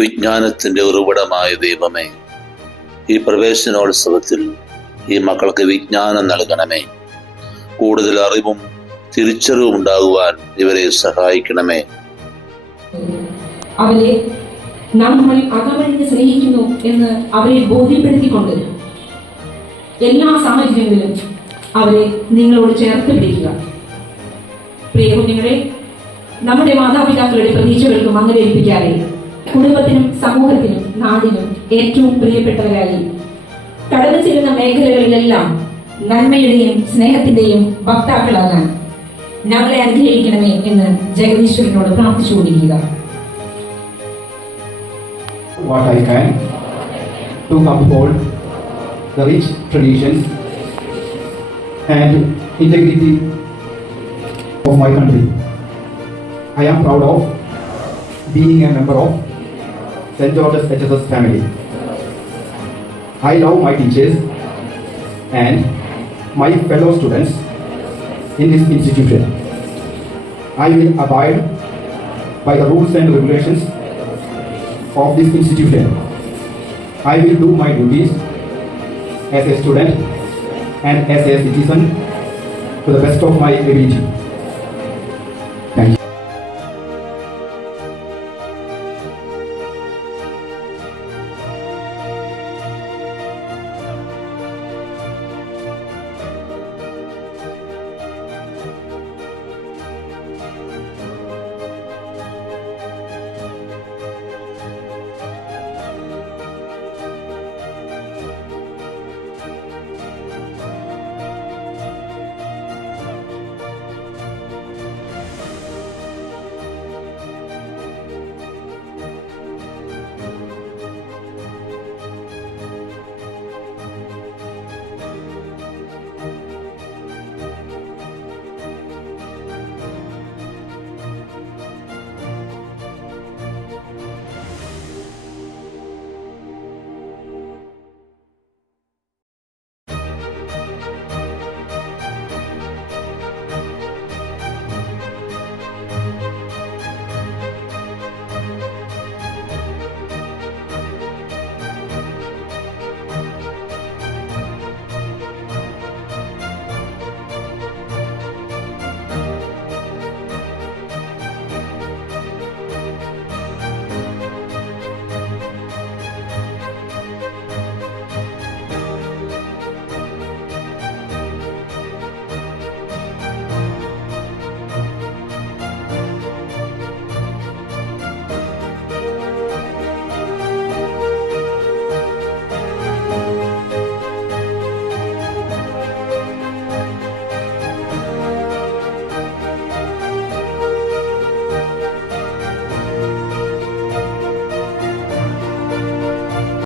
വിജ്ഞാനത്തിൻ്റെ ഉറവിടമായ ദൈവമേ, ഈ പ്രവേശനോത്സവത്തിൽ ഈ മക്കൾക്ക് വിജ്ഞാനം നൽകണമേ. കൂടുതൽ അറിവും തിരിച്ചറിവും ഉണ്ടാകുവാൻ ഇവരെ സഹായിക്കണമേ. അവരെ നമ്മൾ അകമഴിഞ്ഞ് സ്നേഹിക്കുന്നു എന്ന് അവരെ ബോധ്യപ്പെടുത്തിക്കൊണ്ട് എല്ലാ സാഹചര്യങ്ങളിലും അവരെ നിങ്ങളോട് ചേർത്ത് പിടിക്കുക. പ്രിയ കുഞ്ഞുങ്ങളെ, നമ്മുടെ മാതാപിതാക്കളുടെ പ്രതീക്ഷകൾക്കും അങ്ങനെ ഏൽപ്പിക്കാതെ കുടുംബത്തിനും സമൂഹത്തിനും നാടിനും ഏറ്റവും പ്രിയപ്പെട്ടവരായി കടന്നു ചെല്ലുന്ന മേഖലകളിലെല്ലാം നന്മയുടെയും സ്നേഹത്തിന്റെയും വക്താക്കളാകാൻ ഞങ്ങളെ അനുഗ്രഹിക്കണമേ എന്ന് ജഗദീശ്വരനോട് പ്രാർത്ഥിച്ചുകൊണ്ടിരിക്കുക. What I can to uphold the rich traditions and integrity of my country. I am proud of being a member of St. George's HSS family. I love my teachers and my fellow students in this institution. I will abide by the rules and regulations of this institution. I will do my duties as a student and as a citizen to the best of my ability.